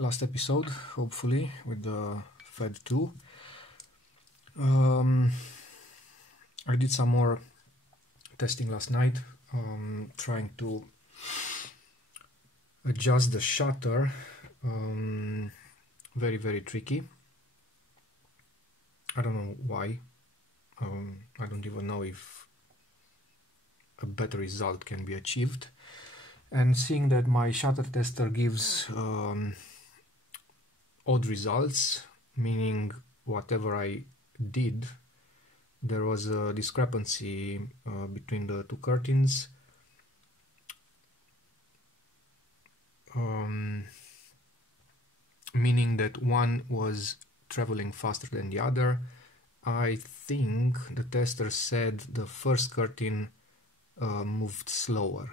last episode, hopefully, with the Fed 2. I did some more testing last night, trying to adjust the shutter. Very, very tricky. I don't know why. I don't even know if a better result can be achieved. And seeing that my shutter tester gives odd results, meaning whatever I did, there was a discrepancy between the two curtains. Meaning that one was traveling faster than the other. I think the tester said the first curtain moved slower.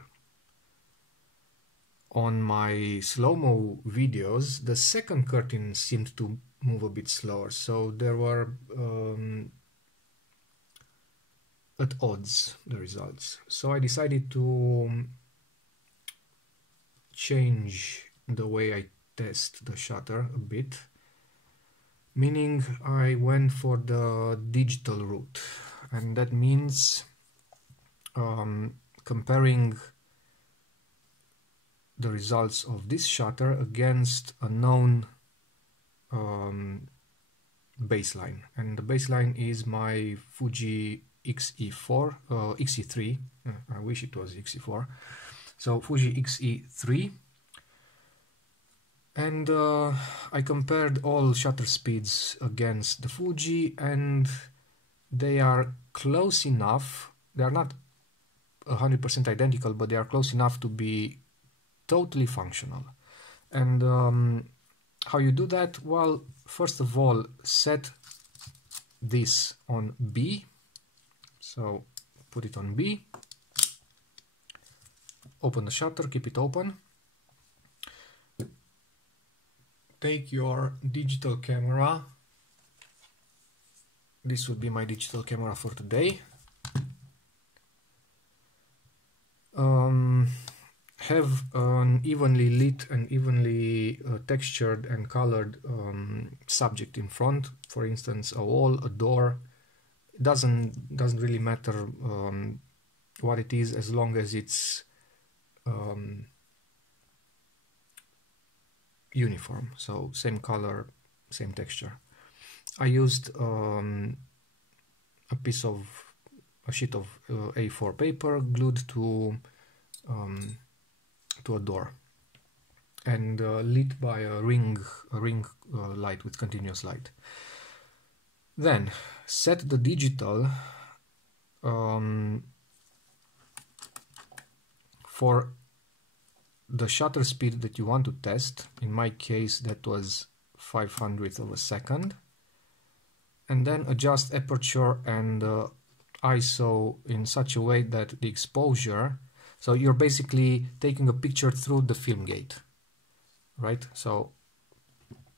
On my slow-mo videos, the second curtain seemed to move a bit slower, so there were at odds, the results. So I decided to change the way I test the shutter a bit, meaning I went for the digital route, and that means comparing the results of this shutter against a known baseline, and the baseline is my Fuji XE3. I wish it was XE4. So Fuji XE3, and I compared all shutter speeds against the Fuji, and they are close enough. They are not 100% identical, but they are close enough to be totally functional. And how you do that? Well, first of all, set this on B. So put it on B, open the shutter, keep it open, take your digital camera. This would be my digital camera for today. Have an evenly lit and evenly textured and colored subject in front. For instance, a wall, a door. It doesn't really matter what it is, as long as it's uniform. So same color, same texture. I used a sheet of A4 paper glued to a door and lit by a ring light with continuous light. Then set the digital for the shutter speed that you want to test. In my case, that was 500th of a second, and then adjust aperture and ISO in such a way that the exposure, so you're basically taking a picture through the film gate, right? So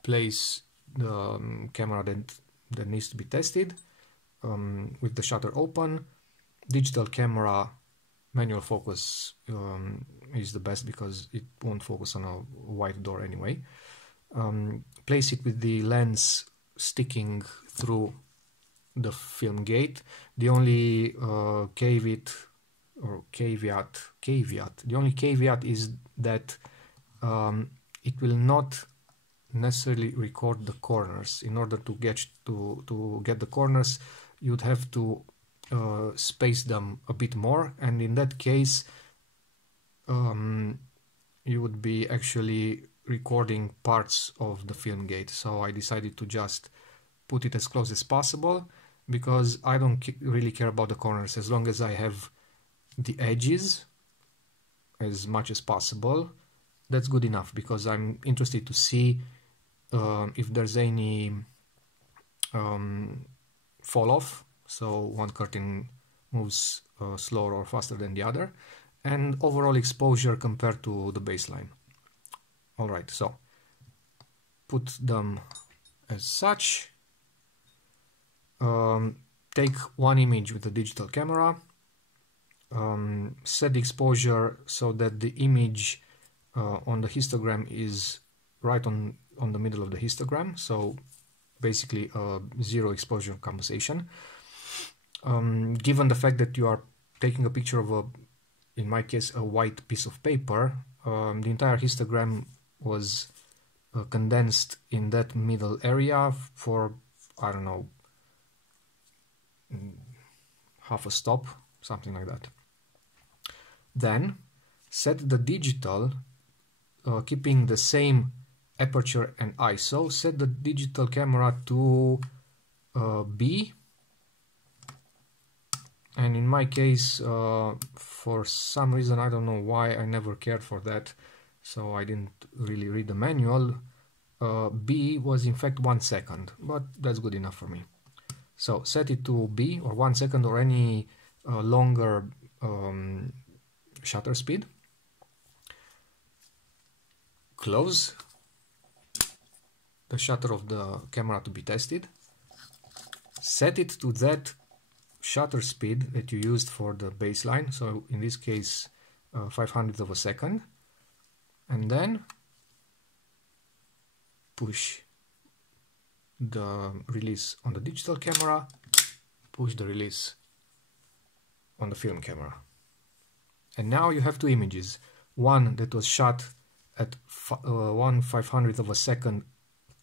place the camera that needs to be tested with the shutter open. Digital camera manual focus is the best because it won't focus on a white door anyway. Place it with the lens sticking through the film gate. The only caveat is that it will not necessarily record the corners. In order to get the corners, you'd have to space them a bit more, and in that case you would be actually recording parts of the film gate. So I decided to just put it as close as possible, because I don't really care about the corners. As long as I have the edges as much as possible, that's good enough, because I'm interested to see if there's any fall off, so one curtain moves slower or faster than the other, and overall exposure compared to the baseline. Alright, so put them as such. Take one image with the digital camera, set the exposure so that the image on the histogram is right on the middle of the histogram, so basically zero exposure compensation. Given the fact that you are taking a picture of in my case, a white piece of paper, the entire histogram was condensed in that middle area for, I don't know, half a stop, something like that. Then set the digital, keeping the same aperture and ISO, set the digital camera to B, and in my case, for some reason, I don't know why, I never cared for that, so I didn't really read the manual. B was in fact 1 second, but that's good enough for me. So set it to B or 1 second or any longer shutter speed. Close the shutter of the camera to be tested. Set it to that shutter speed that you used for the baseline, so in this case 500th of a second, and then push the release on the digital camera, push the release on the film camera. And now you have two images, one that was shot at 1/500th of a second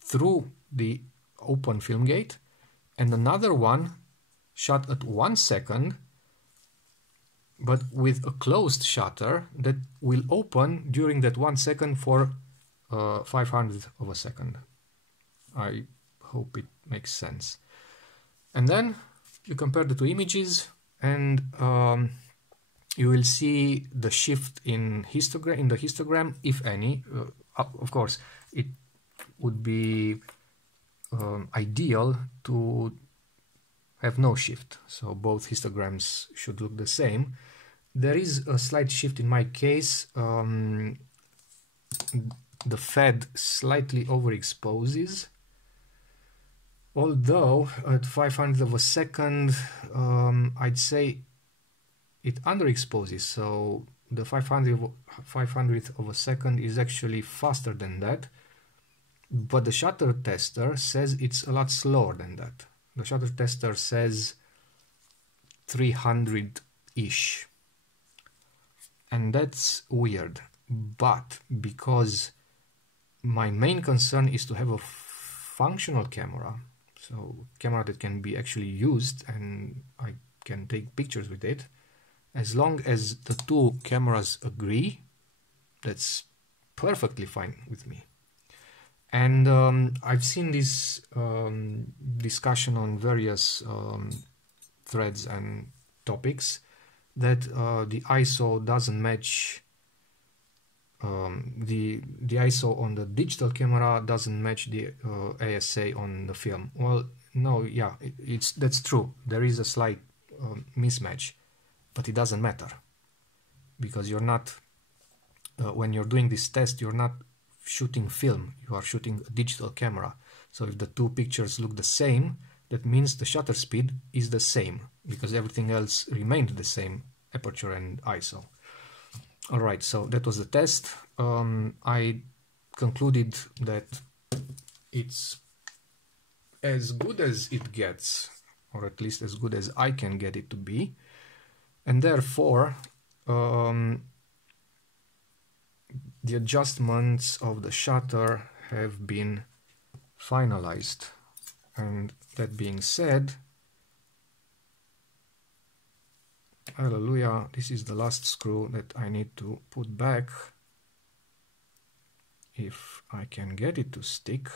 through the open film gate, and another one shot at 1 second but with a closed shutter that will open during that 1 second for 500th of a second. I hope it makes sense. And then you compare the two images, and you will see the shift in the histogram, if any. Of course, it would be ideal to have no shift, so both histograms should look the same. There is a slight shift in my case. The FED slightly overexposes, although at 500th of a second I'd say it underexposes, so the 500th of a second is actually faster than that, but the shutter tester says it's a lot slower than that. The shutter tester says 300-ish, and that's weird, but because my main concern is to have a functional camera, so camera that can be actually used and I can take pictures with it, as long as the two cameras agree, that's perfectly fine with me. And I've seen this discussion on various threads and topics that the ISO doesn't match, the ISO on the digital camera doesn't match the ASA on the film. Well, no, yeah, that's true. There is a slight mismatch, but it doesn't matter, because you're not, when you're doing this test, you're not shooting film, you are shooting a digital camera. So if the two pictures look the same, that means the shutter speed is the same, because everything else remained the same, aperture and ISO. Alright, so that was the test. I concluded that it's as good as it gets, or at least as good as I can get it to be, and therefore the adjustments of the shutter have been finalized. And that being said, hallelujah, this is the last screw that I need to put back, if I can get it to stick.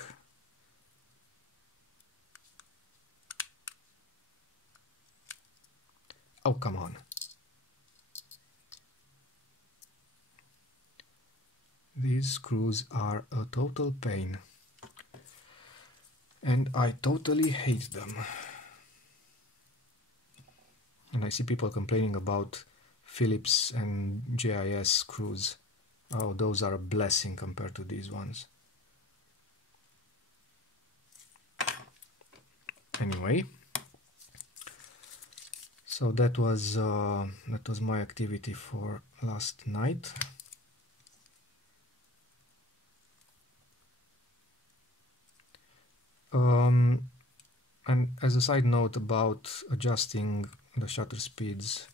Oh, come on. These screws are a total pain, and I totally hate them. And I see people complaining about Phillips and JIS screws. Oh, those are a blessing compared to these ones. Anyway, so that was my activity for last night. And as a side note about adjusting the shutter speeds,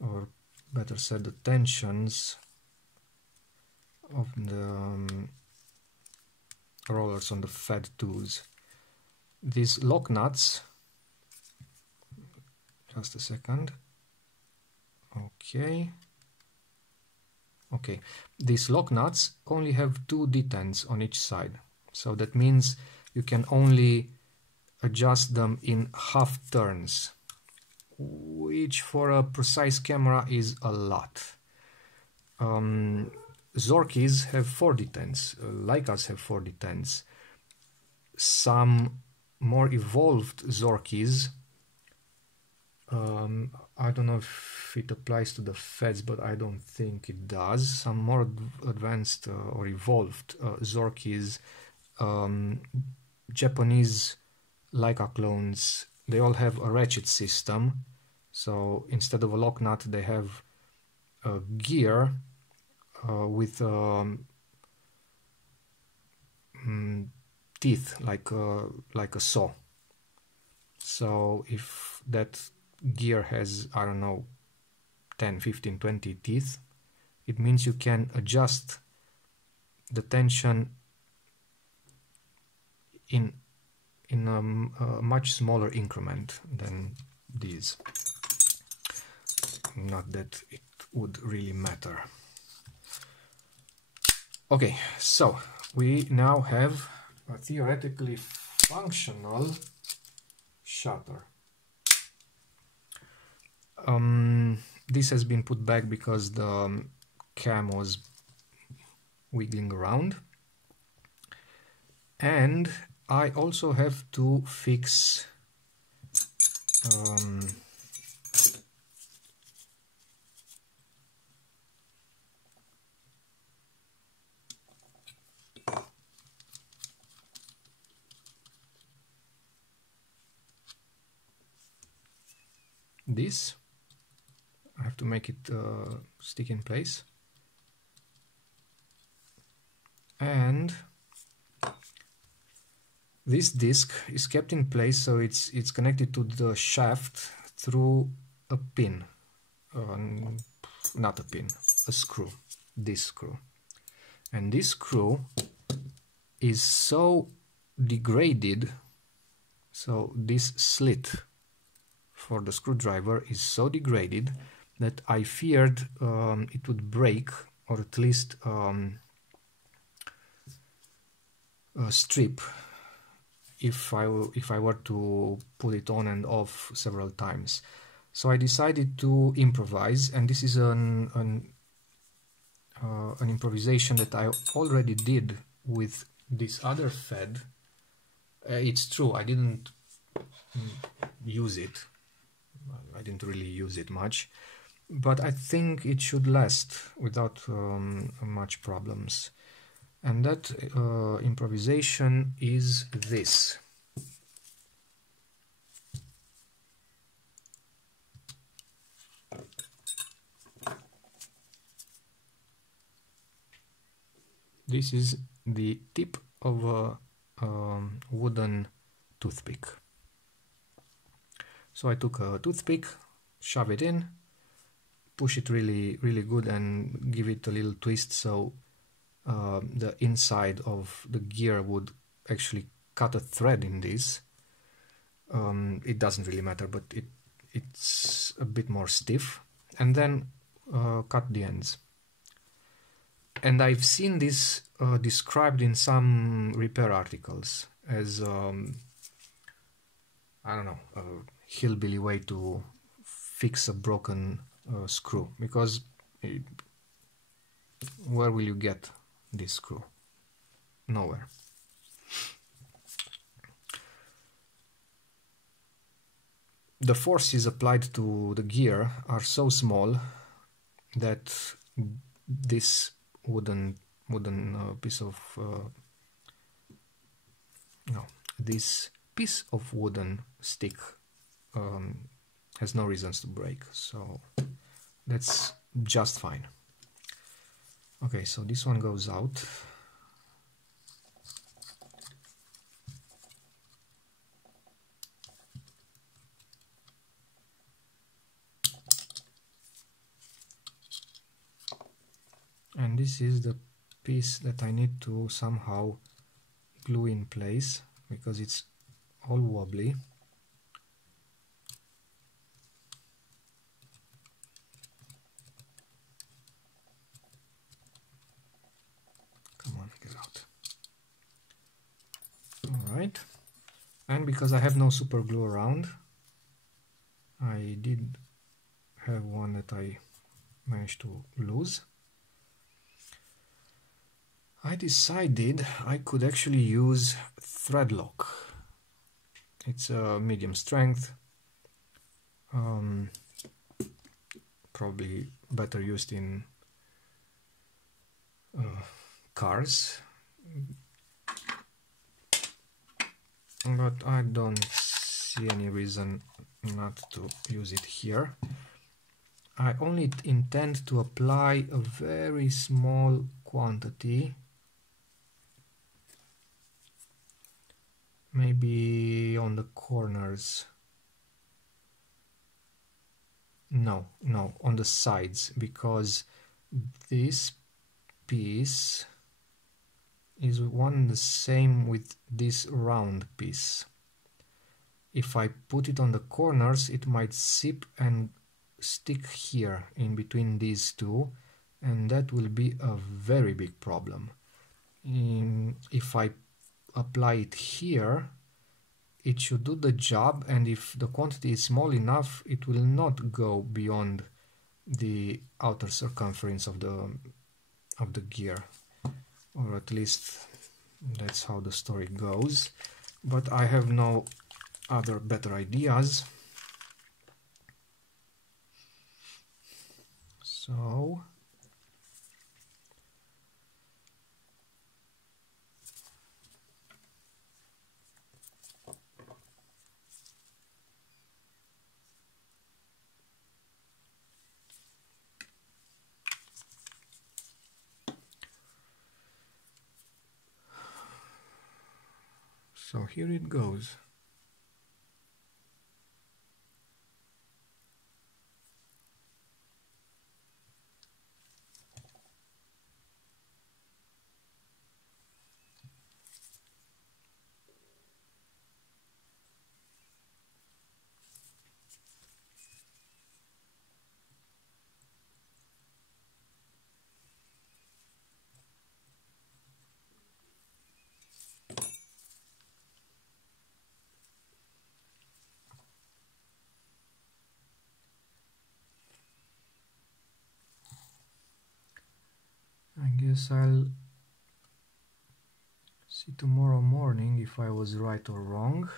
or better said the tensions of the rollers on the fed tools, these lock nuts, just a second, okay, these lock nuts only have 2 detents on each side, so that means you can only adjust them in half turns, which for a precise camera is a lot. Zorkis have 4 detents, Leicas have 4 detents. Some more evolved Zorkis, I don't know if it applies to the feds, but I don't think it does. Some more advanced or evolved Zorkis, Japanese Leica clones, they all have a ratchet system. So instead of a lock nut, they have a gear with teeth like a saw. So if that gear has, I don't know, 10, 15, 20 teeth, it means you can adjust the tension in a much smaller increment than these. Not that it would really matter. Okay, so we now have a theoretically functional shutter. This has been put back because the cam was wiggling around, and I also have to fix this. I have to make it stick in place, and this disc is kept in place, so it's connected to the shaft through a pin, not a pin, a screw, this screw. And this screw is so degraded, so this slit for the screwdriver is so degraded that I feared it would break, or at least strip, if I were to pull it on and off several times. So I decided to improvise, and this is an improvisation that I already did with this other fed. It's true, I didn't use it. I didn't really use it much, but I think it should last without much problems. And that improvisation is this. This is the tip of a wooden toothpick. So I took a toothpick, shove it in, push it really good and give it a little twist, so the inside of the gear would actually cut a thread in this. It doesn't really matter, but it's a bit more stiff, and then cut the ends. And I've seen this described in some repair articles as I don't know, a hillbilly way to fix a broken screw, because where will you get this screw? Nowhere. The forces applied to the gear are so small that this wooden piece of this piece of wooden stick has no reasons to break, so that's just fine. Okay, so this one goes out. And this is the piece that I need to somehow glue in place because it's all wobbly. Come on, get out. Alright. And because I have no super glue around, I did have one that I managed to lose. I decided I could actually use thread lock. It's a medium strength, probably better used in cars, but I don't see any reason not to use it here. I only intend to apply a very small quantity, maybe on the corners. No, on the sides, because this piece is one and the same with this round piece. If I put it on the corners, it might sip and stick here in between these two, and that will be a very big problem. If I apply it here, it should do the job, and if the quantity is small enough, it will not go beyond the outer circumference of the gear, or at least that's how the story goes. But I have no other better ideas, so here it goes. I guess I'll see tomorrow morning if I was right or wrong.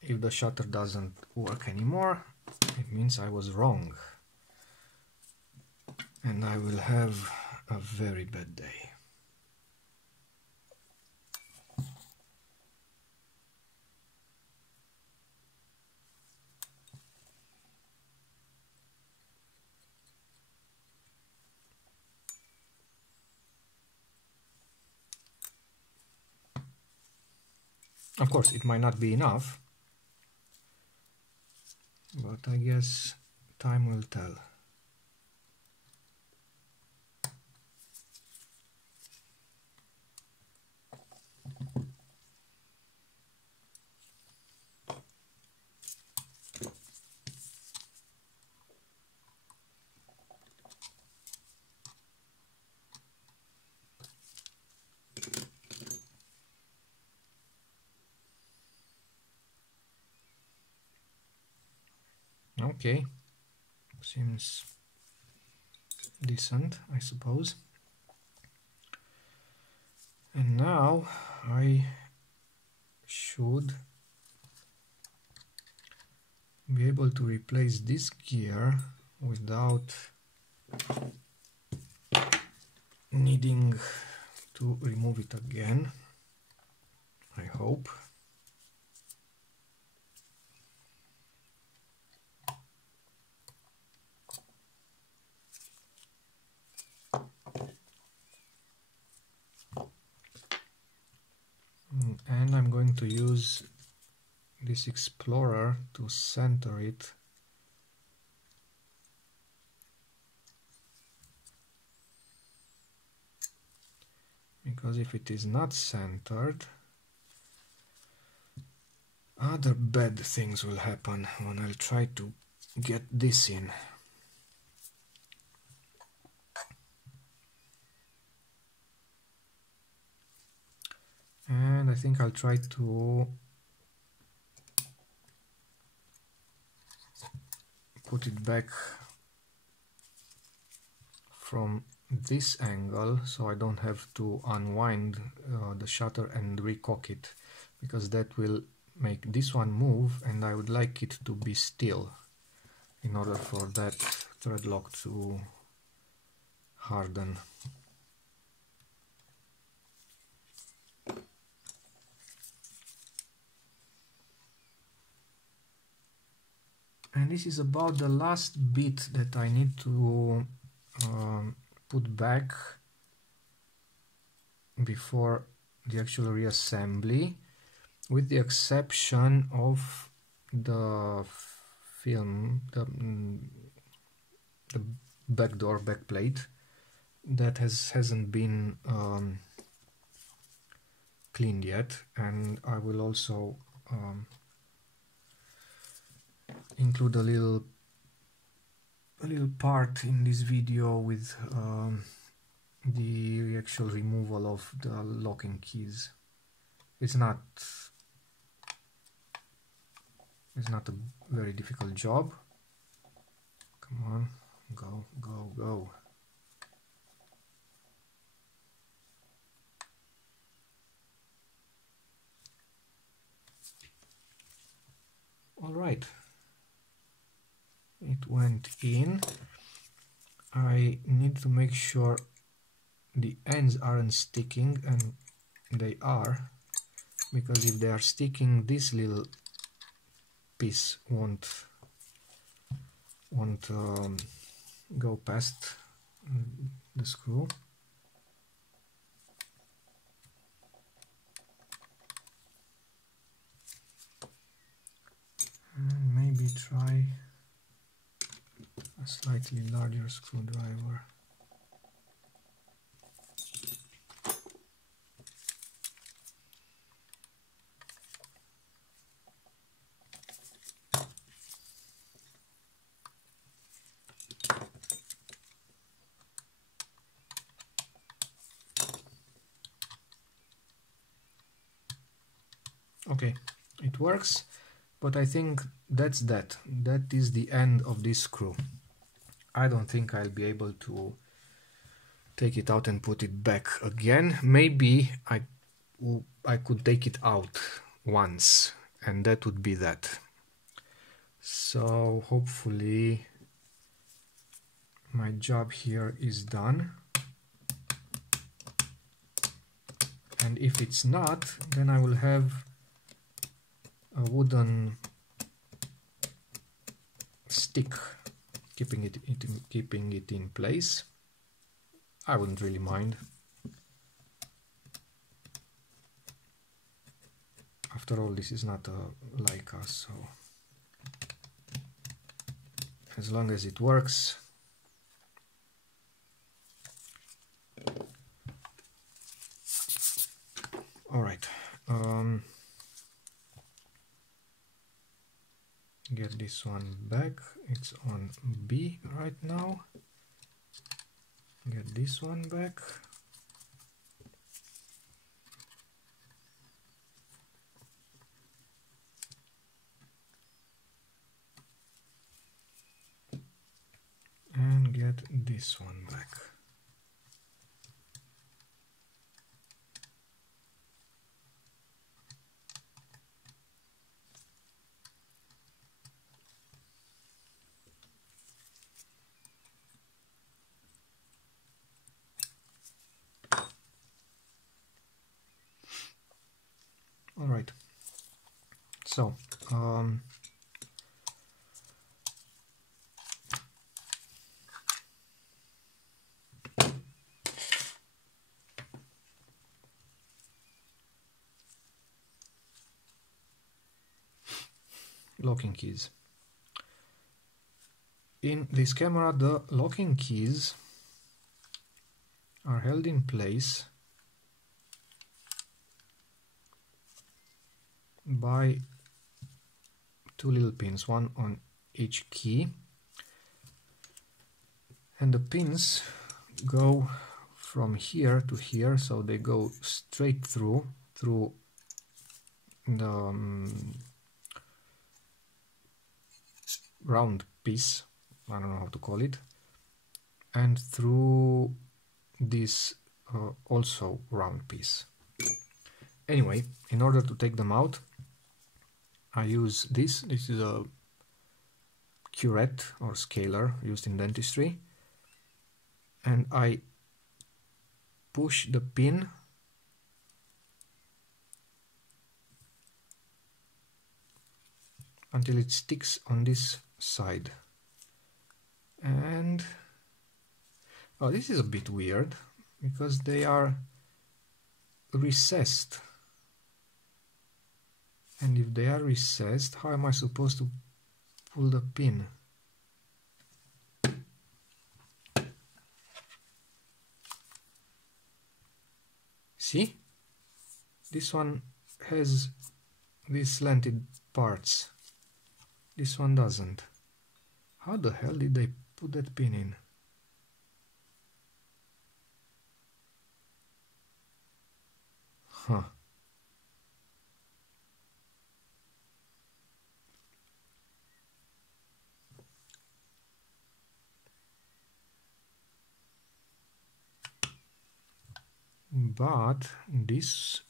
If the shutter doesn't work anymore, it means I was wrong, and I will have a very bad day. Of course, it might not be enough, but I guess time will tell. Okay, seems decent, I suppose. And now I should be able to replace this gear without needing to remove it again, I hope. And I'm going to use this explorer to center it. Because if it is not centered, other bad things will happen when I'll try to get this in. And I think I'll try to put it back from this angle, so I don't have to unwind the shutter and recock it, because that will make this one move, and I would like it to be still in order for that thread lock to harden. And this is about the last bit that I need to put back before the actual reassembly, with the exception of the film, the back plate that hasn't been cleaned yet, and I will also include a little part in this video with the actual removal of the locking keys. It's not a very difficult job. Come on, go, go, go. All right. It went in. I need to make sure the ends aren't sticking, and they are, because if they are sticking, this little piece won't go past the screw. And maybe try a slightly larger screwdriver. Okay, it works, but I think that's that. That is the end of this screw. I don't think I'll be able to take it out and put it back again. Maybe I could take it out once, and that would be that. So hopefully my job here is done. And if it's not, then I will have a wooden stick keeping it in place. I wouldn't really mind. After all, this is not a Leica, so as long as it works. All right. Get this one back. It's on B right now. Get this one back. And get this one back. All right, so locking keys. In this camera, the locking keys are held in place by two little pins, one on each key, and the pins go from here to here, so they go straight through the round piece, I don't know how to call it, and through this also round piece. Anyway, in order to take them out, I use this. This is a curette or scaler used in dentistry, and I push the pin until it sticks on this side. And oh, this is a bit weird because they are recessed. And if they are recessed, how am I supposed to pull the pin? See? This one has these slanted parts. This one doesn't. How the hell did they put that pin in? Huh. But this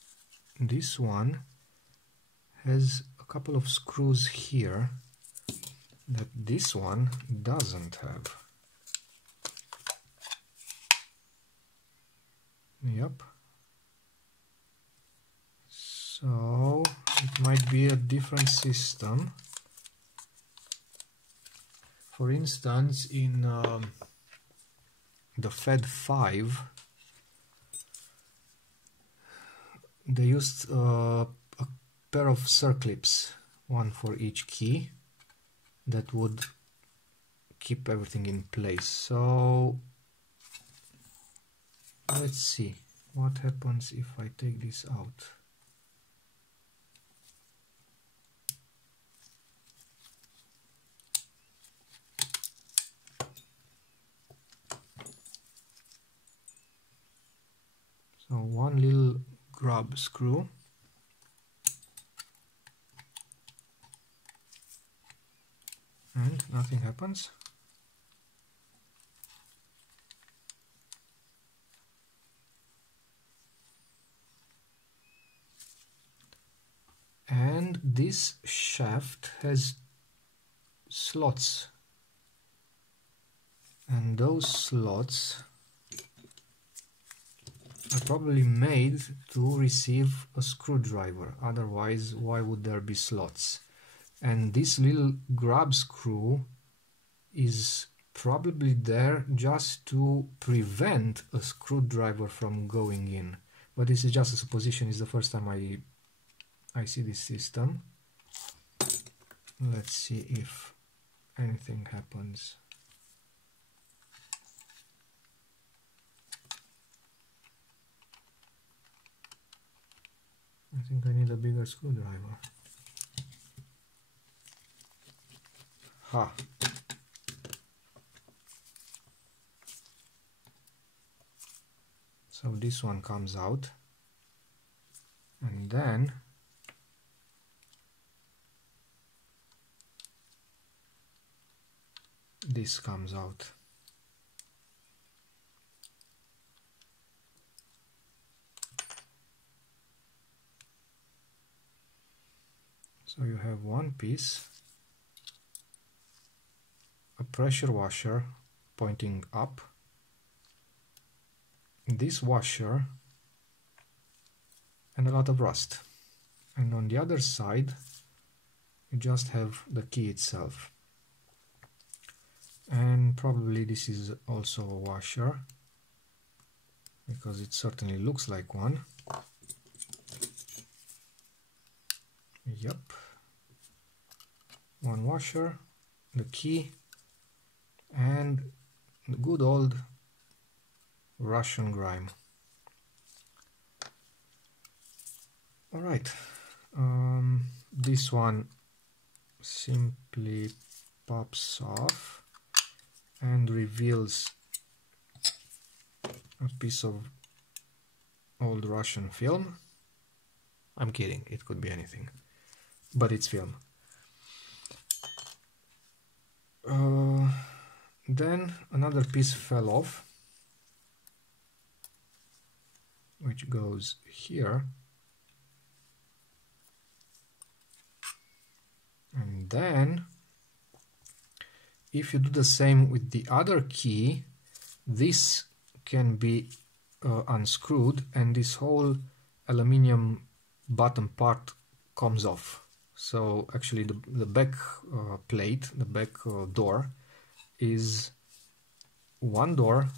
one has a couple of screws here that this one doesn't have. Yep. So it might be a different system. For instance, in the Fed 5, they used a pair of circlips, one for each key, that would keep everything in place. So let's see what happens if I take this out. So one little grub screw, and nothing happens. And this shaft has slots, and those slots are probably made to receive a screwdriver, otherwise why would there be slots? And this little grub screw is probably there just to prevent a screwdriver from going in. But this is just a supposition, it's the first time I see this system. Let's see if anything happens. I think I need a bigger screwdriver. Ha! So this one comes out, and then this comes out. So you have one piece, a pressure washer pointing up, this washer, and a lot of rust. And on the other side you just have the key itself. And probably this is also a washer, because it certainly looks like one. Yep. one washer, the key, and the good old Russian grime. Alright, this one simply pops off and reveals a piece of old Russian film. I'm kidding, it could be anything, but it's film. Then another piece fell off, which goes here, and then if you do the same with the other key, this can be unscrewed and this whole aluminium bottom part comes off. So actually the back plate, the back door is one door,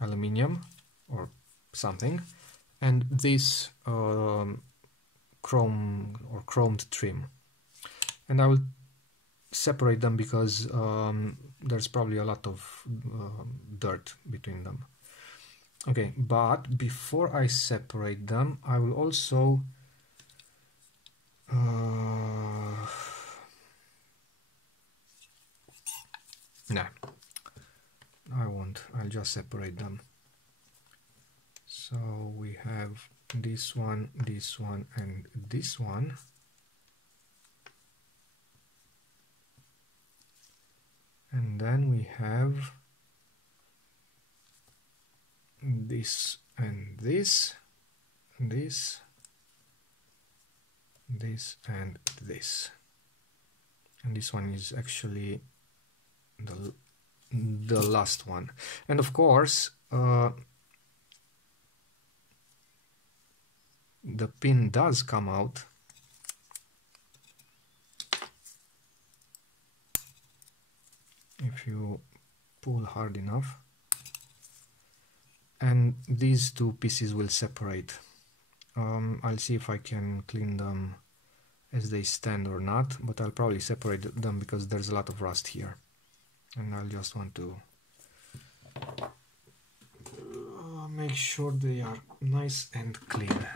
aluminium or something, and this chrome or chromed trim. And I will separate them because there's probably a lot of dirt between them. Okay, but before I separate them, I will also nah, I won't. I'll just separate them. So we have this one, and this one. And then we have this and this, this and this. And this one is actually the last one. And of course, the pin does come out. If you pull hard enough, and these two pieces will separate. I'll see if I can clean them as they stand or not, but I'll probably separate them because there's a lot of rust here, and I'll just want to make sure they are nice and clean.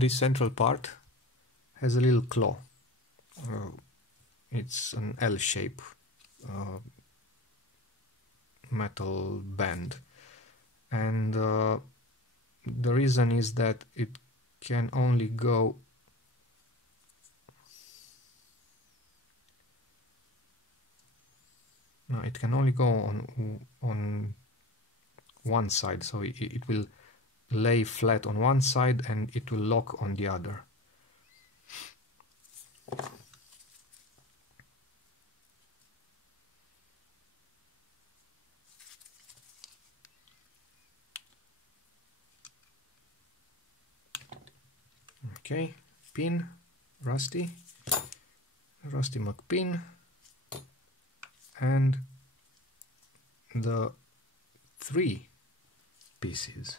This central part has a little claw. It's an L shape metal band, and the reason is that it can only go on one side, so it will lay flat on one side and it will lock on the other. Okay, pin, Rusty McPin, and the 3 pieces.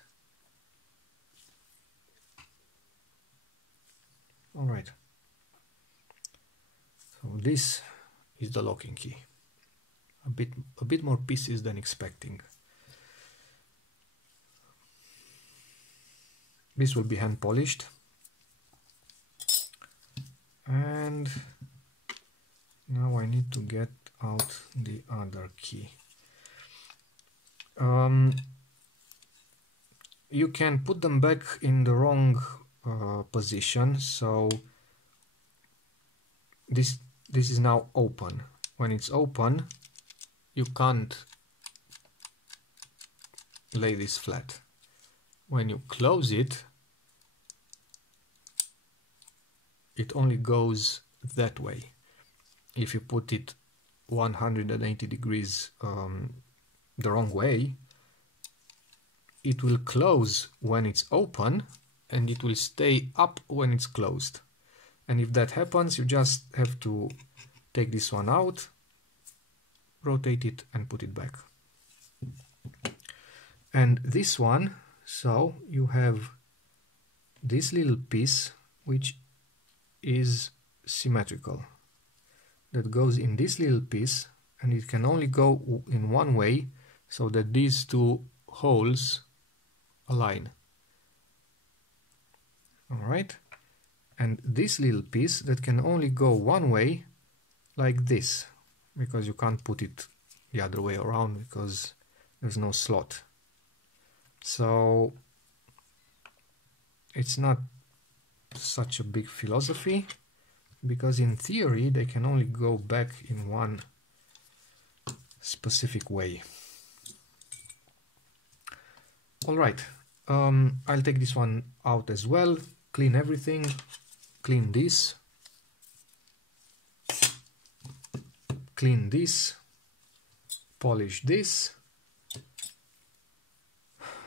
All right. So this is the locking key. A bit more pieces than expecting. This will be hand polished. And now I need to get out the other key. You can put them back in the wrong position, so this is now open. When it's open, you can't lay this flat. When you close it, it only goes that way. If you put it 180 degrees the wrong way, it will close when it's open, and it will stay up when it's closed. And if that happens, you just have to take this one out, rotate it and put it back. And this one, so you have this little piece which is symmetrical, that goes in this little piece, and it can only go in one way, so that these two holes align. Alright, and this little piece that can only go one way, like this, because you can't put it the other way around because there's no slot. So it's not such a big philosophy, because in theory they can only go back in one specific way. Alright, I'll take this one out as well, clean everything, clean this, clean this, polish this,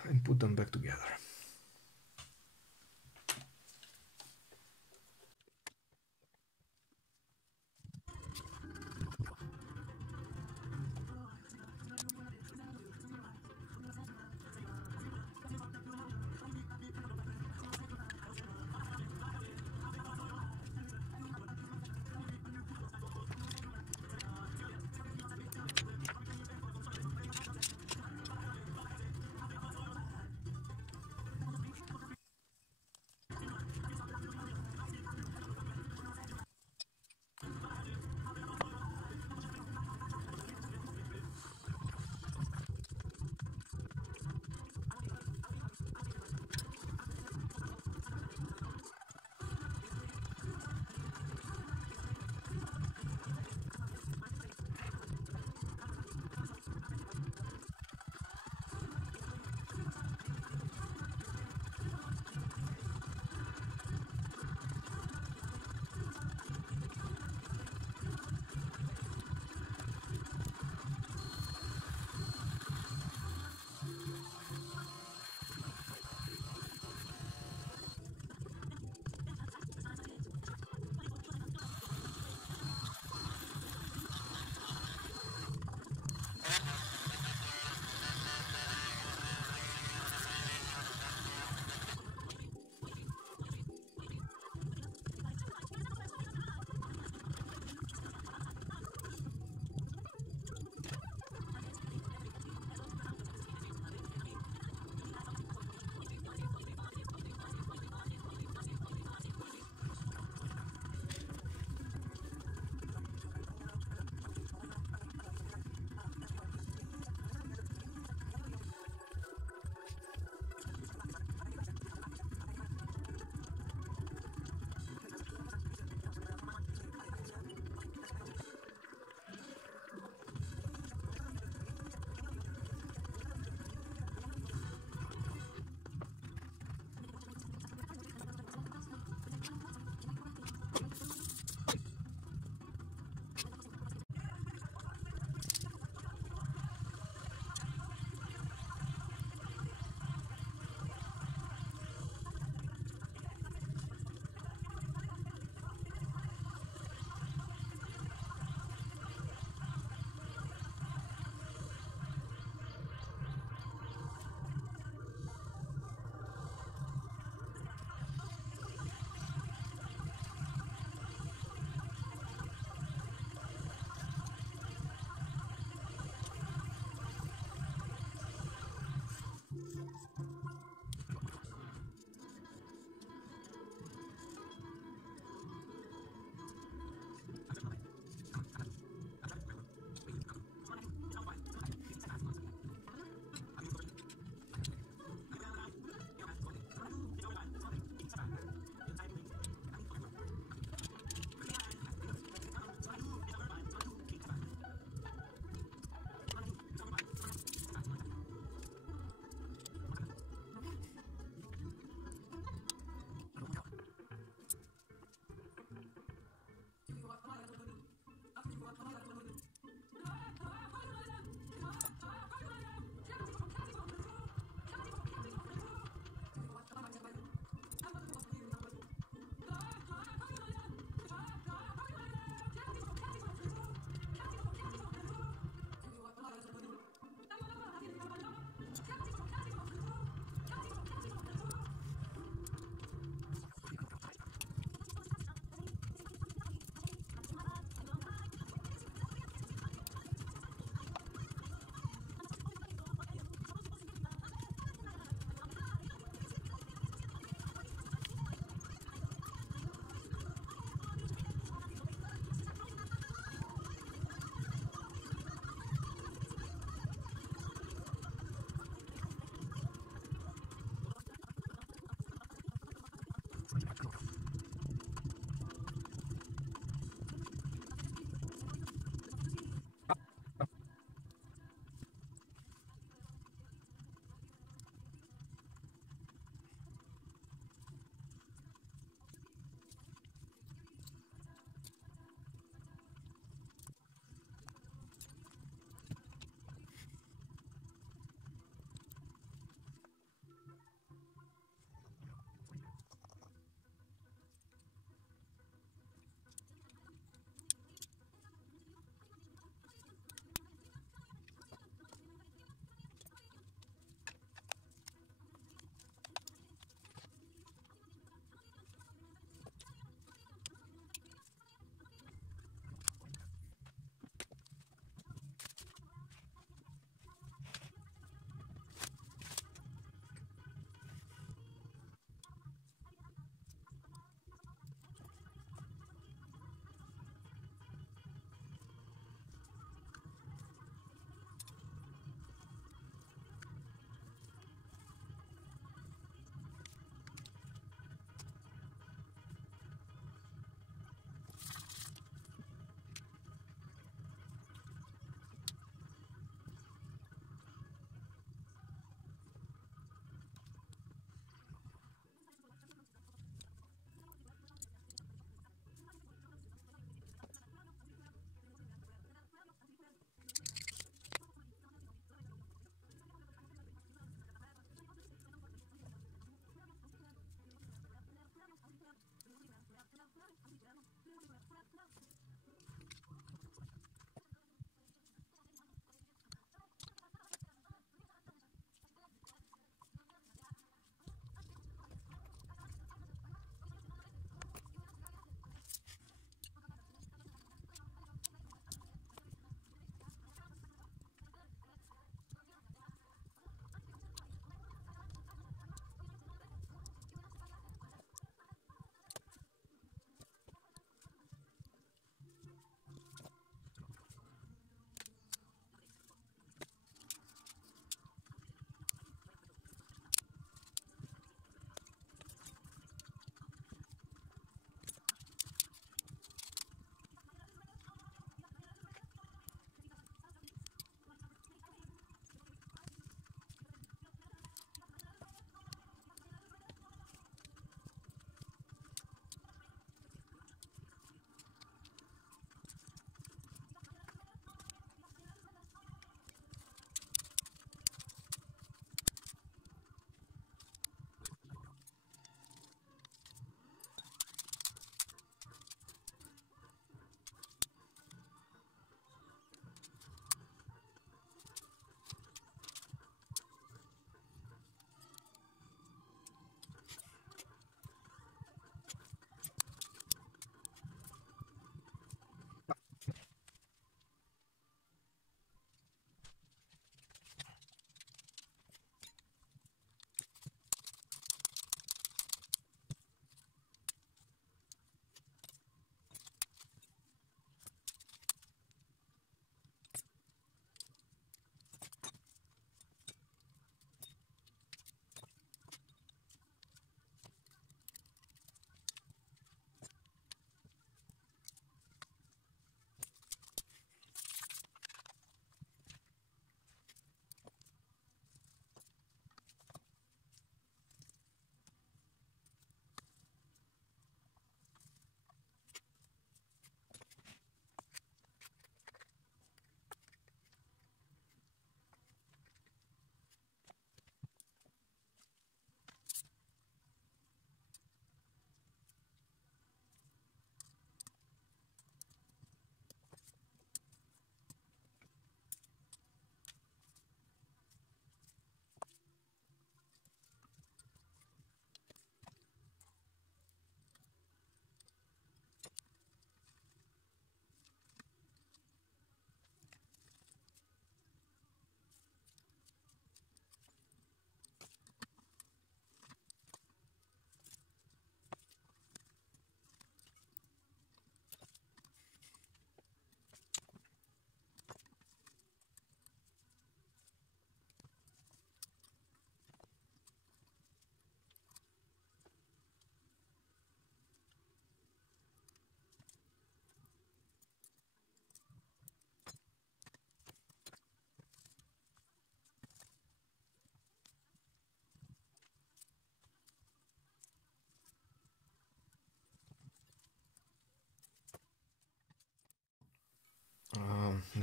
and put them back together.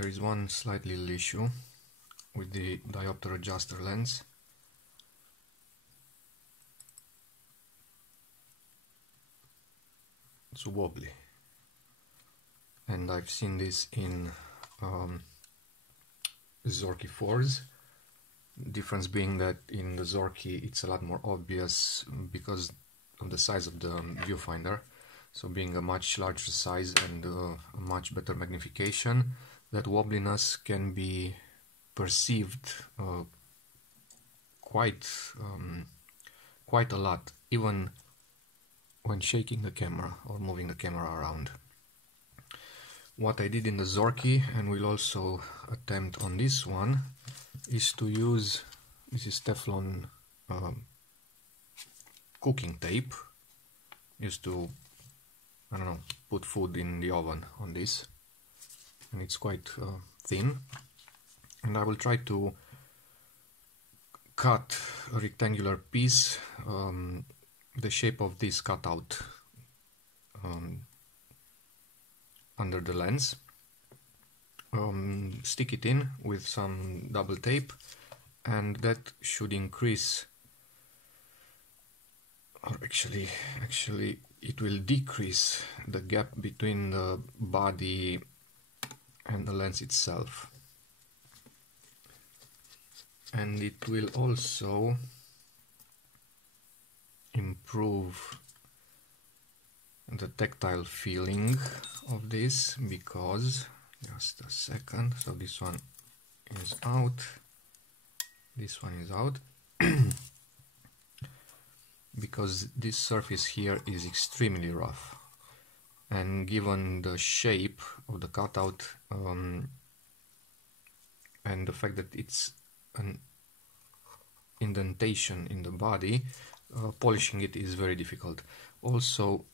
is one slight little issue with the diopter adjuster lens. It's wobbly, and I've seen this in Zorky 4s. Difference being that in the Zorky it's a lot more obvious because of the size of the viewfinder. So being a much larger size and a much better magnification, that wobbliness can be perceived quite a lot, even when shaking the camera or moving the camera around. What I did in the Zorky, and will also attempt on this one, is to use, this is Teflon cooking tape, used to, I don't know, put food in the oven on this, and it's quite thin, and I will try to cut a rectangular piece the shape of this cutout under the lens, stick it in with some double tape, and that should increase, or actually it will decrease the gap between the body and the lens itself, and it will also improve the tactile feeling of this, because, just a second, so this one is out, this one is out, because this surface here is extremely rough, and given the shape of the cutout and the fact that it's an indentation in the body, polishing it is very difficult. Also,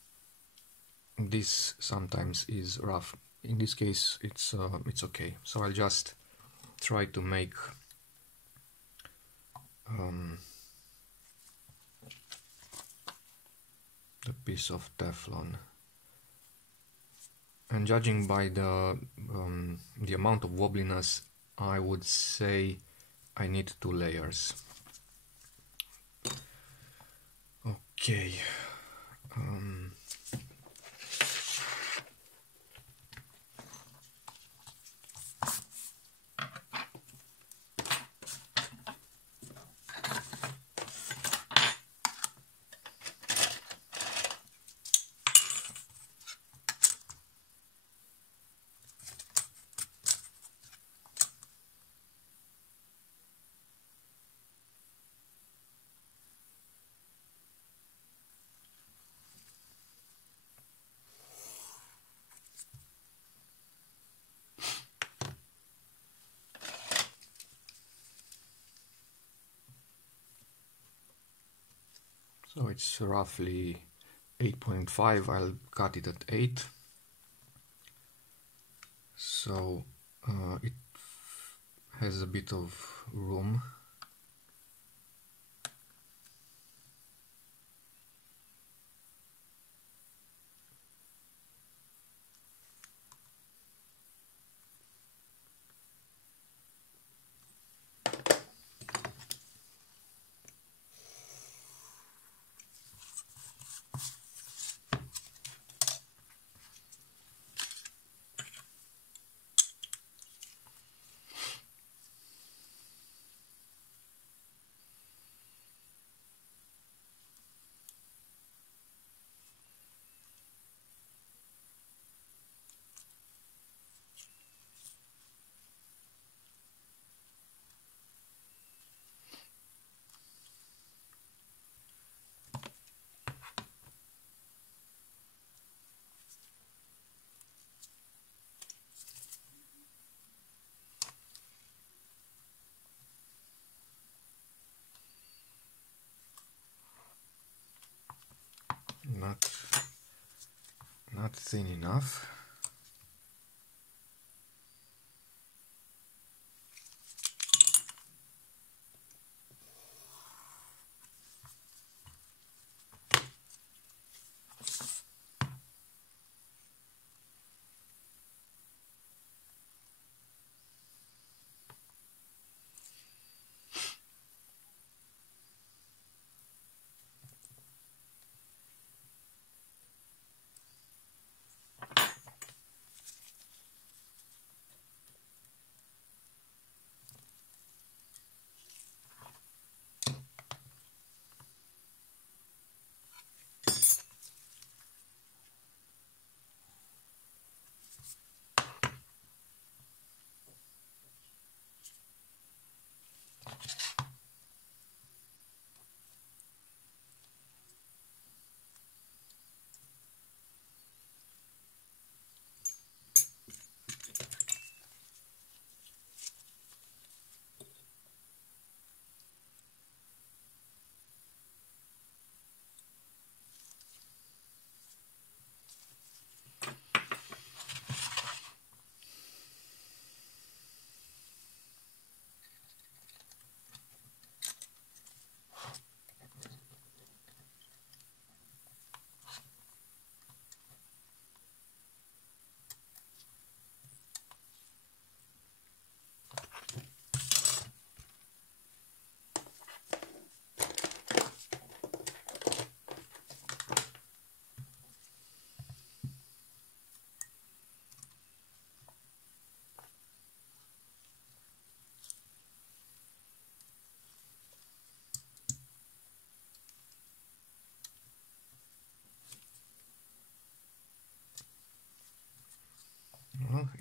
this sometimes is rough. In this case it's okay, so I'll just try to make the piece of Teflon, and judging by the amount of wobbliness, I would say I need 2 layers. Okay. So it's roughly 8.5, I'll cut it at 8. So it has a bit of room. Not thin enough.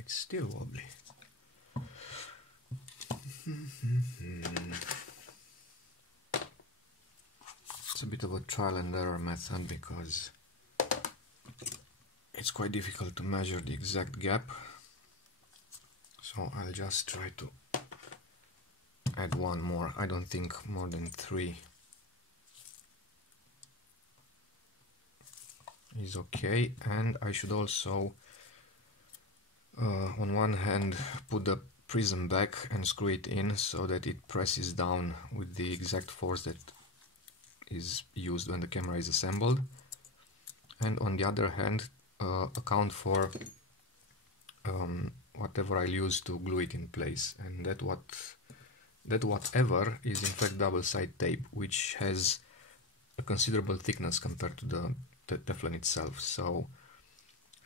it's still wobbly. It's a bit of a trial and error method because it's quite difficult to measure the exact gap. So I'll just try to add one more. I don't think more than 3 is okay. And I should also on one hand put the prism back and screw it in so that it presses down with the exact force that is used when the camera is assembled, and on the other hand account for whatever I'll use to glue it in place, and that whatever is in fact double-side tape, which has a considerable thickness compared to the Teflon itself. So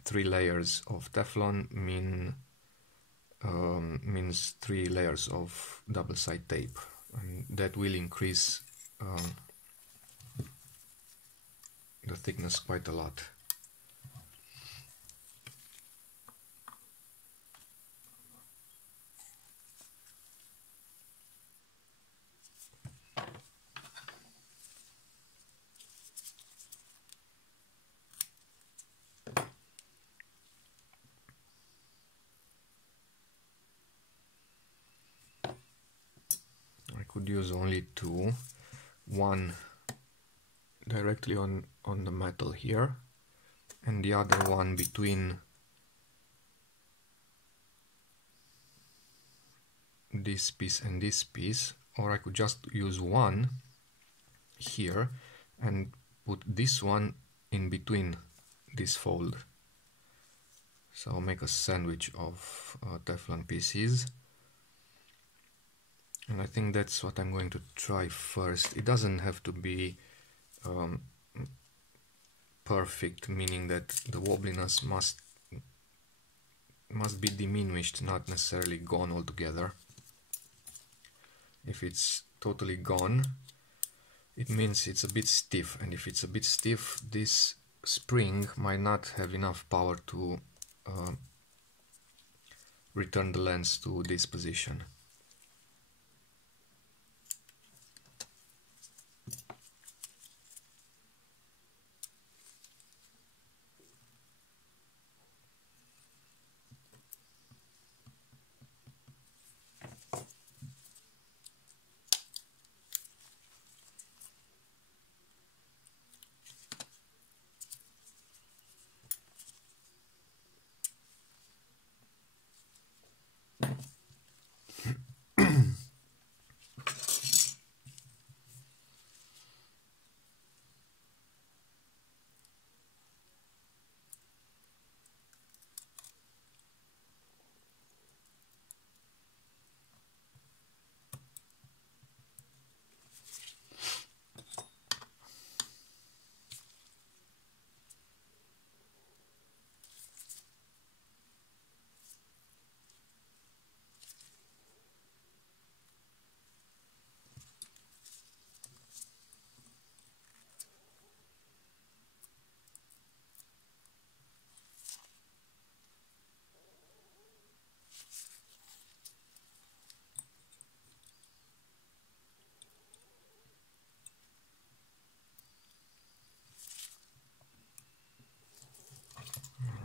3 layers of Teflon means 3 layers of double-side tape, and that will increase the thickness quite a lot. I could use only 2, one directly on the metal here, and the other one between this piece and this piece, or I could just use one here and put this one in between this fold. So make a sandwich of Teflon pieces. And I think that's what I'm going to try first. It doesn't have to be perfect, meaning that the wobbliness must be diminished, not necessarily gone altogether. If it's totally gone, it means it's a bit stiff, and if it's a bit stiff, this spring might not have enough power to return the lens to this position.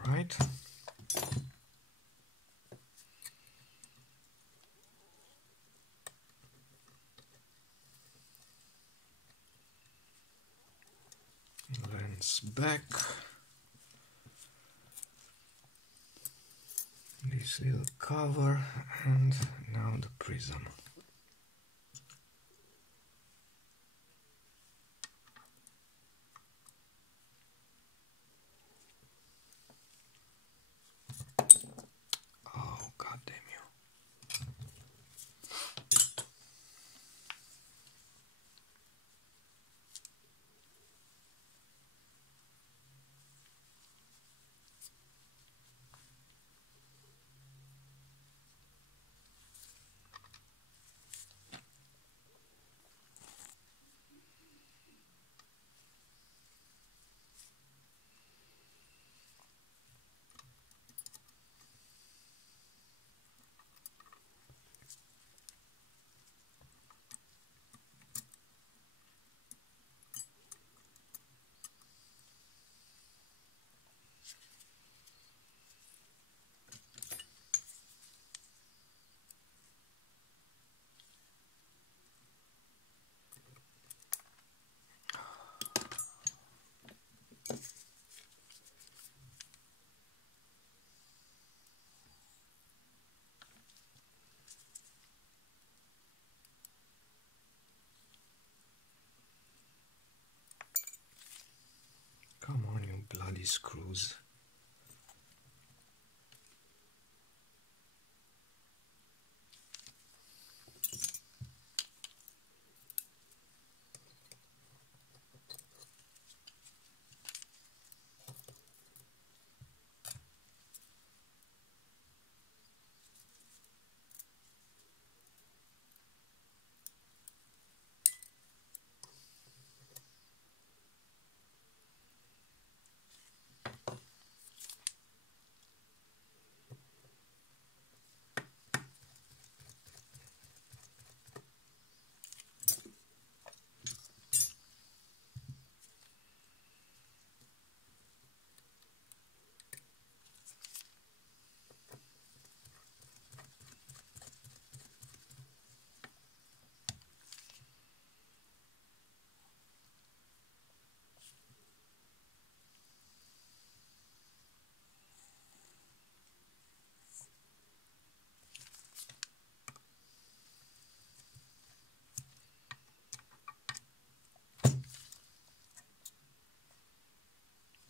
Right. Lens back. This little cover, and now the prism. Oh, god damn you. these screws.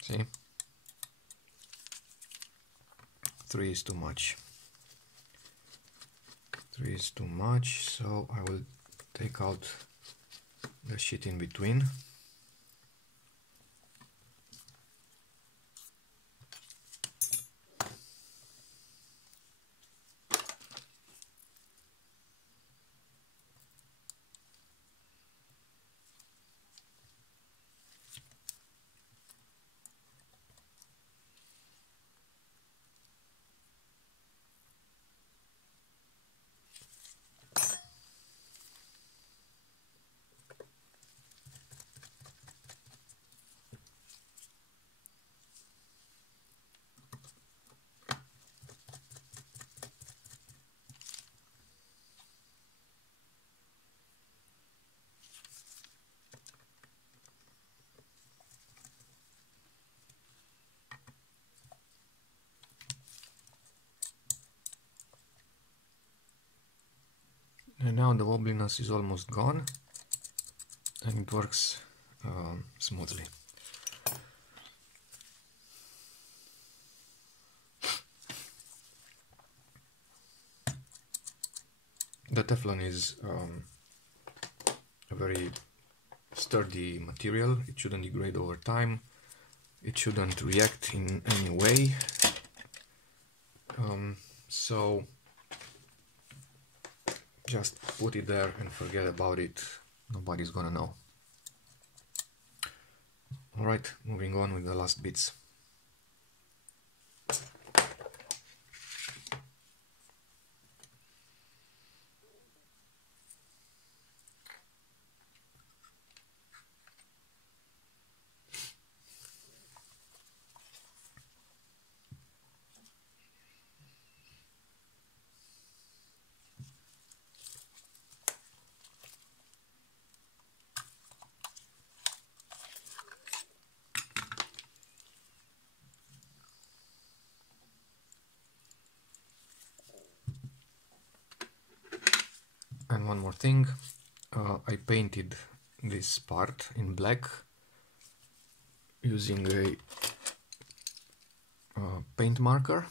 See? 3 is too much. 3 is too much, so I will take out the sheet in between. And now the wobbliness is almost gone and it works smoothly. The Teflon is a very sturdy material. It shouldn't degrade over time. It shouldn't react in any way. So just put it there and forget about it. Nobody's gonna know. Alright, moving on with the last bits. And one more thing, I painted this part in black using a paint marker.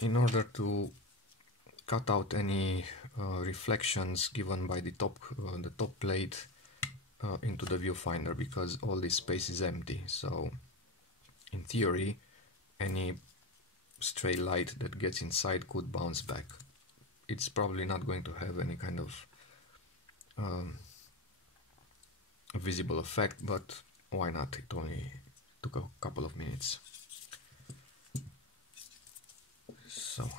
In order to cut out any reflections given by the top plate into the viewfinder, because all this space is empty. So in theory, any stray light that gets inside could bounce back. It's probably not going to have any kind of visible effect, but why not? It only took a couple of minutes. So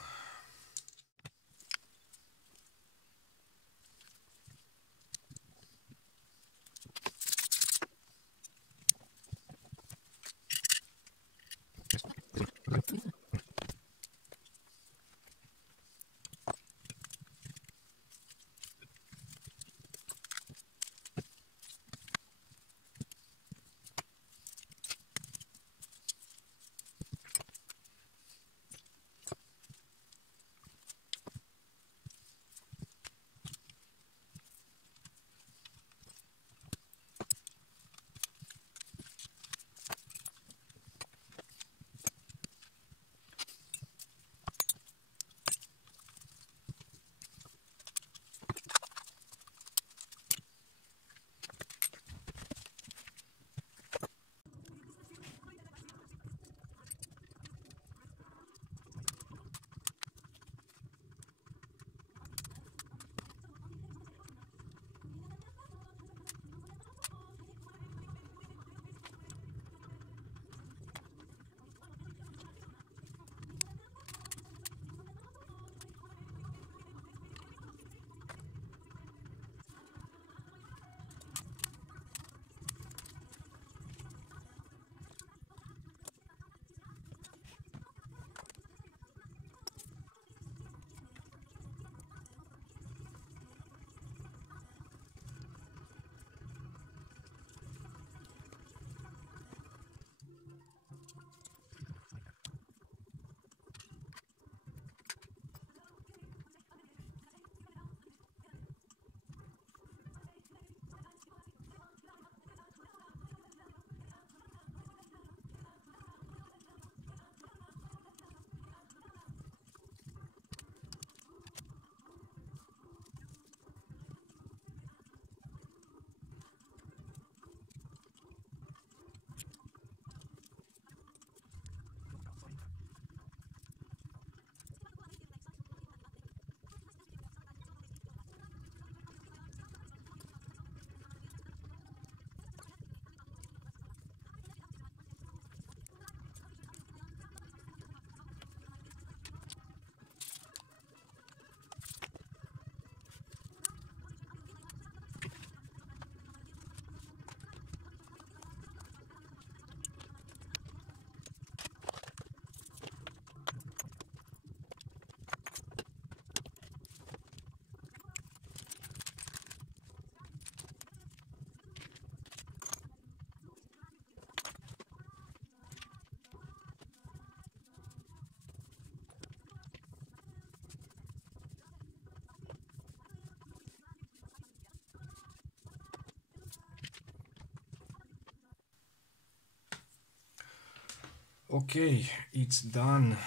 Okay, it's done.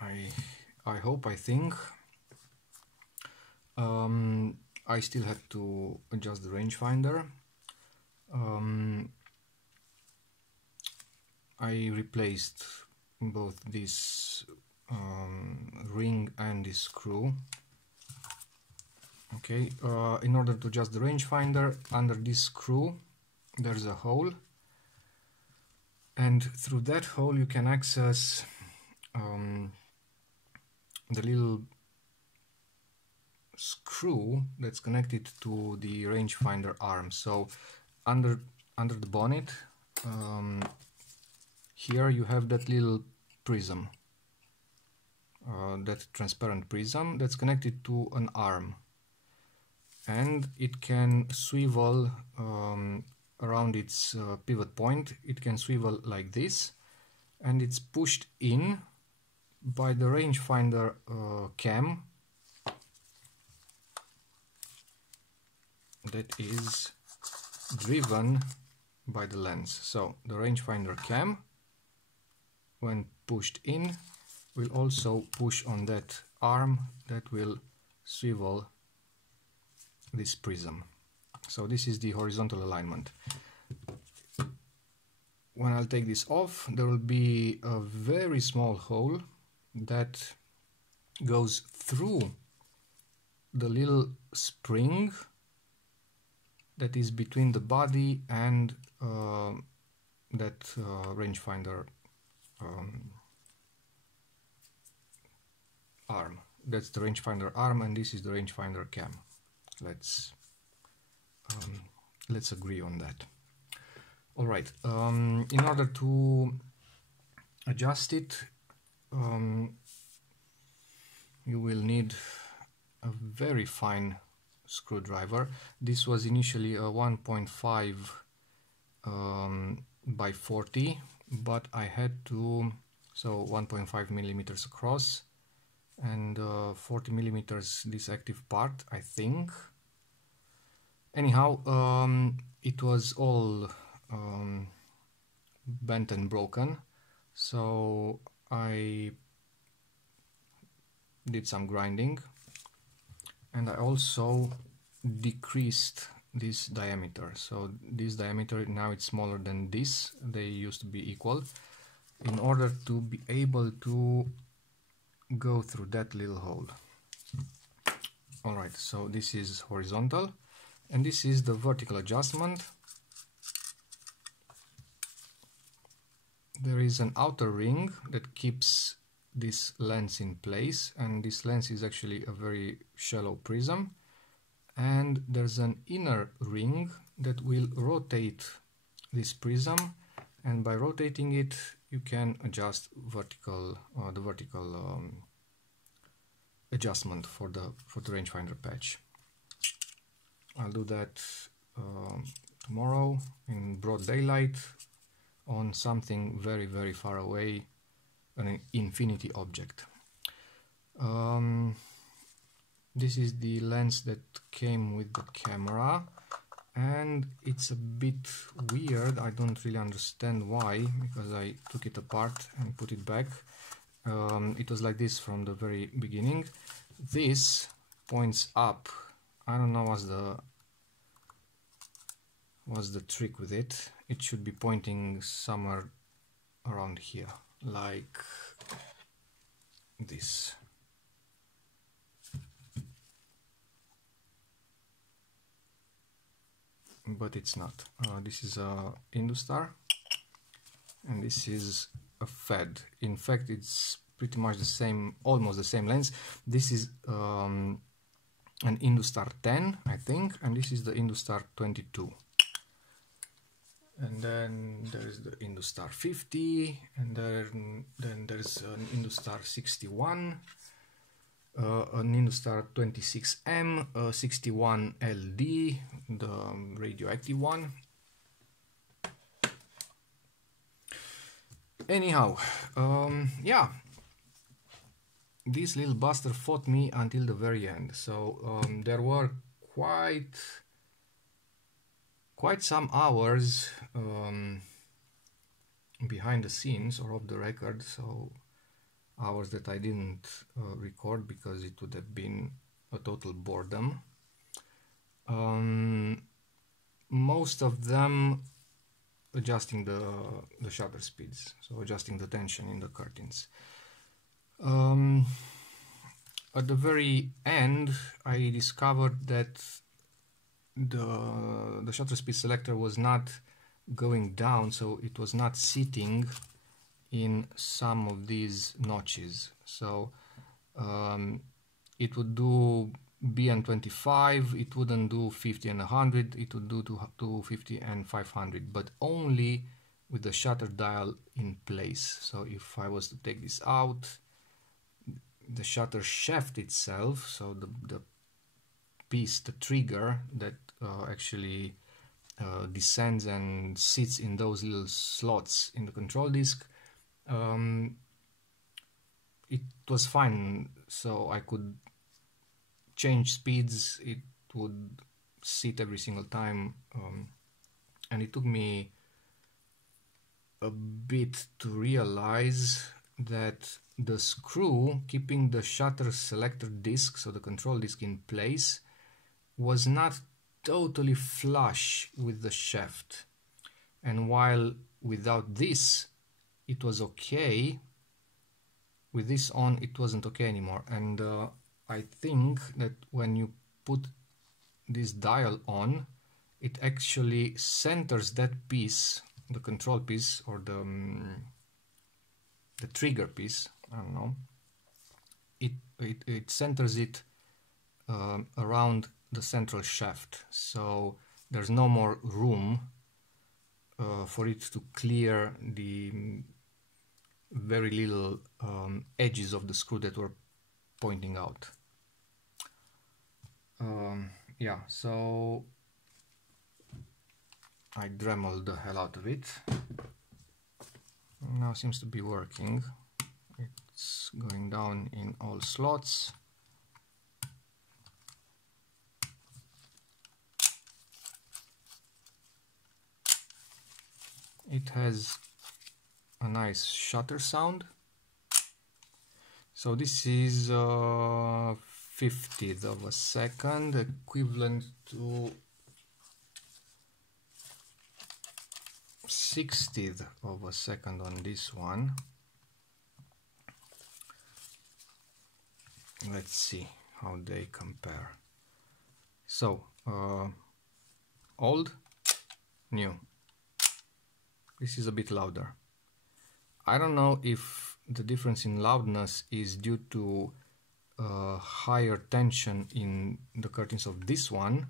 I hope, I think. I still had to adjust the rangefinder. I replaced both this ring and this screw. Okay, in order to adjust the rangefinder, under this screw there's a hole, and through that hole you can access the little screw that's connected to the rangefinder arm. So under the bonnet, here you have that little prism, that transparent prism that's connected to an arm, and it can swivel around its pivot point. It can swivel like this, and it's pushed in by the rangefinder cam that is driven by the lens. So the rangefinder cam, when pushed in, will also push on that arm that will swivel this prism. So this is the horizontal alignment. When I'll take this off, there will be a very small hole that goes through the little spring that is between the body and that rangefinder arm. That's the rangefinder arm, and this is the rangefinder cam. Let's agree on that. All right. In order to adjust it, you will need a very fine screwdriver. This was initially a 1.5 by 40, but I had to, so 1.5 millimeters across and 40 millimeters this active part, I think. Anyhow, it was all bent and broken, so I did some grinding, and I also decreased this diameter. So this diameter, now it's smaller than this, they used to be equal, in order to be able to go through that little hole. Alright, so this is horizontal, and this is the vertical adjustment. There is an outer ring that keeps this lens in place, and this lens is actually a very shallow prism, and there's an inner ring that will rotate this prism, and by rotating it you can adjust the vertical adjustment for the rangefinder patch. I'll do that tomorrow in broad daylight on something very, very far away, an infinity object. This is the lens that came with the camera, and it's a bit weird. I don't really understand why, because I took it apart and put it back. It was like this from the very beginning. This points up. I don't know what's the trick with it. It should be pointing somewhere around here, like this. But it's not. This is a Industar, and this is a Fed. In fact, it's pretty much the same, almost the same lens. This is an Industar 10, I think, and this is the Industar 22. And then there's the Industar 50, and then there's an Industar 61, an Industar 26M, 61LD, the radioactive one. Anyhow, yeah, this little buster fought me until the very end. So there were quite some hours behind the scenes or off the record, so hours that I didn't record because it would have been a total boredom. Most of them adjusting the shutter speeds, so adjusting the tension in the curtains. At the very end, I discovered that the shutter speed selector was not going down, so it was not sitting in some of these notches. So it would do B and 25, it wouldn't do 50 and 100, it would do 250 and 500, but only with the shutter dial in place. So if I was to take this out, the shutter shaft itself, so the piece, the trigger that actually descends and sits in those little slots in the control disc, it was fine, so I could change speeds, it would sit every single time, and it took me a bit to realize that the screw keeping the shutter selector disc, so the control disc, in place was not totally flush with the shaft, and while without this it was okay, with this on it wasn't okay anymore. And I think that when you put this dial on, it actually centers that piece, the control piece or the trigger piece, I don't know, it centers it around the central shaft, so there's no more room for it to clear the very little edges of the screw that were pointing out. Yeah, so I dremeled the hell out of it. Now seems to be working. It's going down in all slots. It has a nice shutter sound. So this is 50th of a second, equivalent to 60th of a second on this one. Let's see how they compare. So old, new. This is a bit louder. I don't know if the difference in loudness is due to higher tension in the curtains of this one,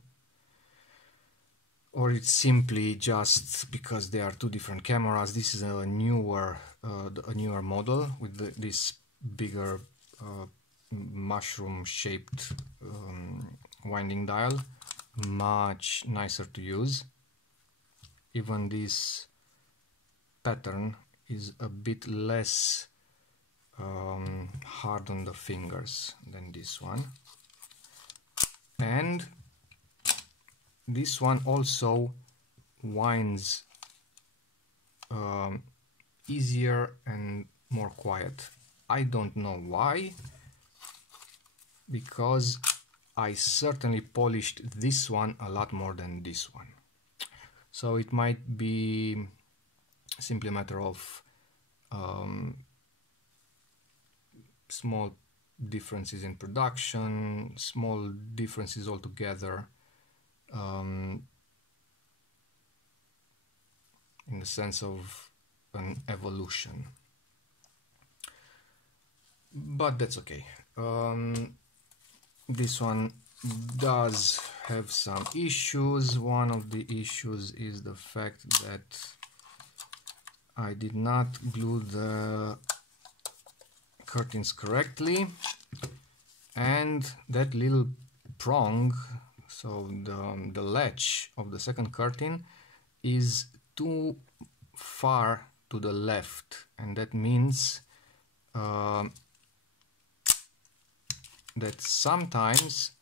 or it's simply just because they are two different cameras. This is a newer model with this bigger mushroom shaped winding dial, much nicer to use. Even this pattern is a bit less hard on the fingers than this one, and this one also winds easier and more quiet. I don't know why, because I certainly polished this one a lot more than this one. So it might be simply a matter of small differences in production, small differences altogether, in the sense of an evolution. But that's okay. This one does have some issues. One of the issues is the fact that I did not glue the curtains correctly, and that little prong, so the latch of the second curtain, is too far to the left, and that means that sometimes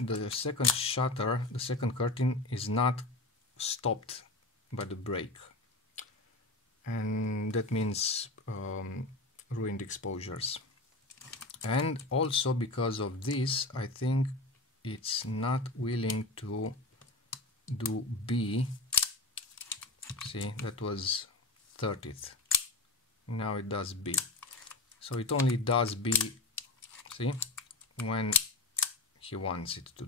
the second shutter, the second curtain, is not stopped by the brake. and that means ruined exposures. And also because of this, I think it's not willing to do B. See, that was 30th. Now it does B. So it only does B, see, when he wants it to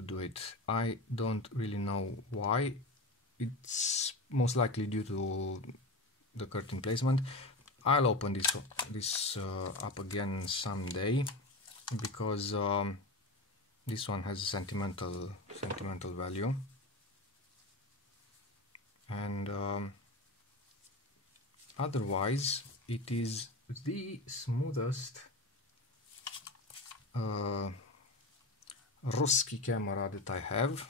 do it. I don't really know why. It's most likely due to the curtain placement. I'll open this up again someday, because this one has a sentimental value, and otherwise it is the smoothest Ruski camera that I have.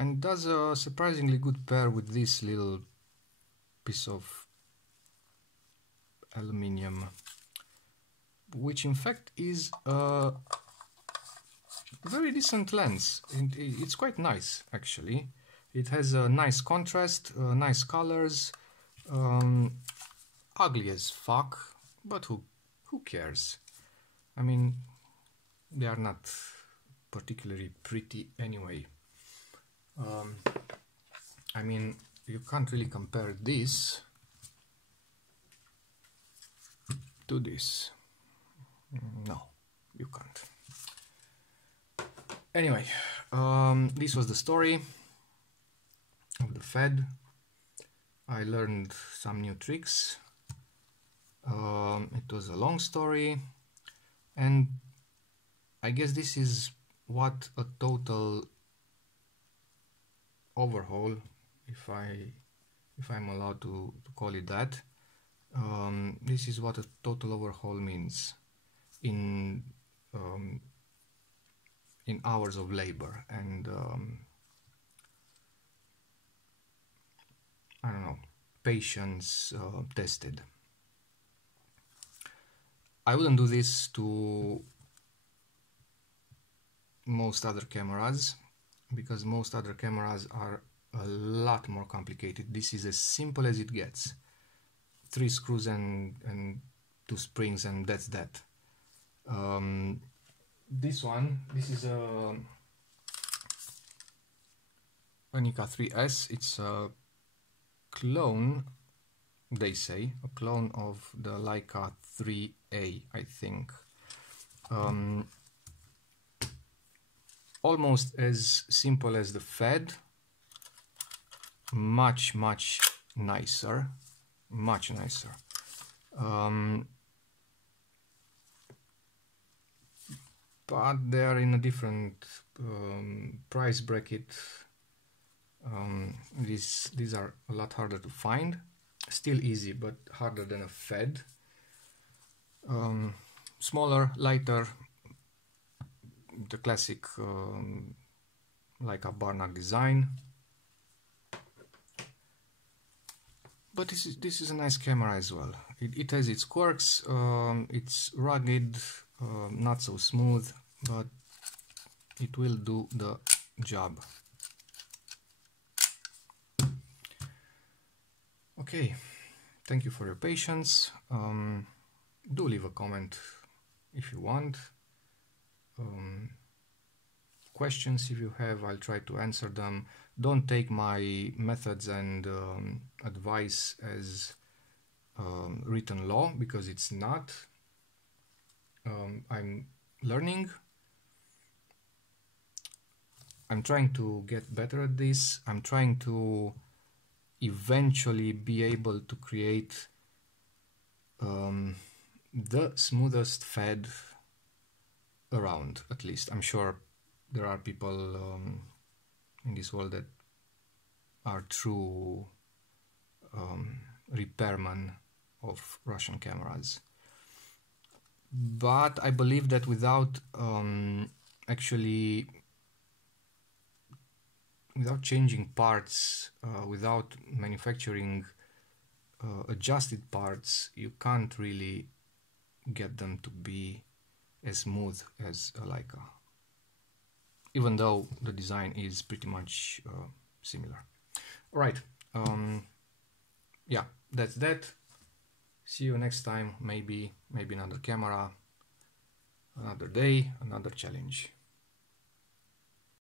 And does a surprisingly good pair with this little piece of aluminium, which in fact is a very decent lens. It's quite nice actually. It has a nice contrast, nice colors, ugly as fuck, but who cares? I mean, they are not particularly pretty anyway. I mean, you can't really compare this to this. No, you can't. Anyway, this was the story of the Fed. I learned some new tricks. It was a long story, and I guess this is what a total overhaul, if I'm allowed to call it that, this is what a total overhaul means in hours of labor and I don't know, patience tested. I wouldn't do this to most other cameras, because most other cameras are a lot more complicated. This is as simple as it gets. 3 screws and 2 springs, and that's that. This is a Nikon 3S. It's a clone, they say, a clone of the Leica 3A, I think. Almost as simple as the Fed, much nicer, much nicer. But they are in a different price bracket. These are a lot harder to find. Still easy, but harder than a Fed. Smaller, lighter, the classic like a Barnack design. But this is a nice camera as well. It has its quirks. It's rugged, not so smooth, but it will do the job. Okay, thank you for your patience. Do leave a comment if you want. Questions if you have, I'll try to answer them. Don't take my methods and advice as written law, because it's not. I'm learning. I'm trying to get better at this. I'm trying to eventually be able to create the smoothest Fed around, at least. I'm sure there are people in this world that are true repairmen of Russian cameras. But I believe that without without changing parts, without manufacturing adjusted parts, you can't really get them to be as smooth as a Leica. even though the design is pretty much similar. All right, yeah, that's that. See you next time. Maybe another camera, another day, another challenge.